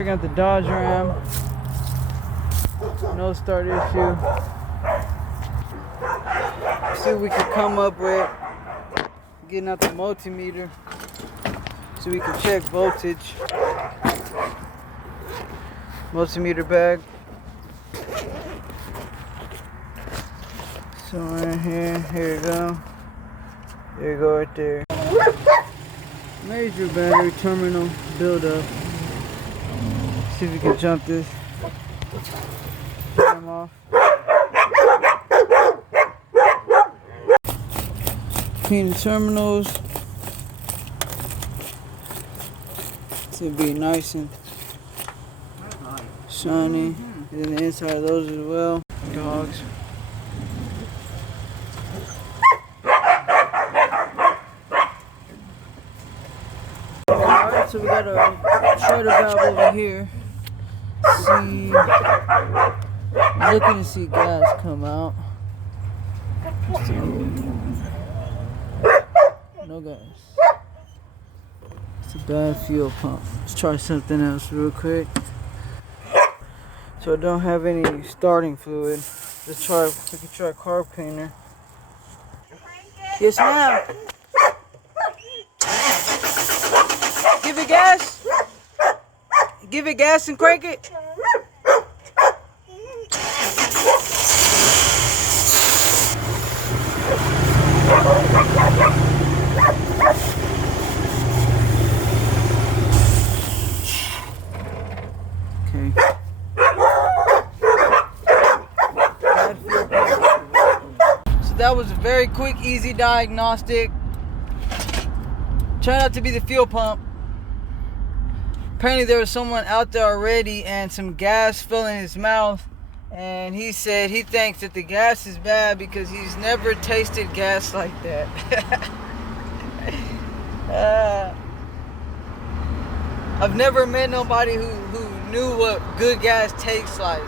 We got the Dodge Ram. No start issue. See what we can come up with. Getting out the multimeter so we can check voltage. Multimeter bag. So right here you go. There you go right there. Major battery terminal buildup. See if we can jump this. Turn them off. Clean the terminals to be nice and shiny. And then the inside of those as well. Dogs. Alright, so we got a Schrader valve over here. See, looking to see gas come out. No gas. It's a bad fuel pump. Let's try something else real quick. So I don't have any starting fluid. We can try carb cleaner. Yes, ma'am. Give it gas. Give it gas and crank it. Okay. So that was a very quick, easy diagnostic. Turned out to be the fuel pump. Apparently there was someone out there already and some gas filling his mouth, and he said he thinks that the gas is bad because he's never tasted gas like that. I've never met nobody who knew what good gas tastes like.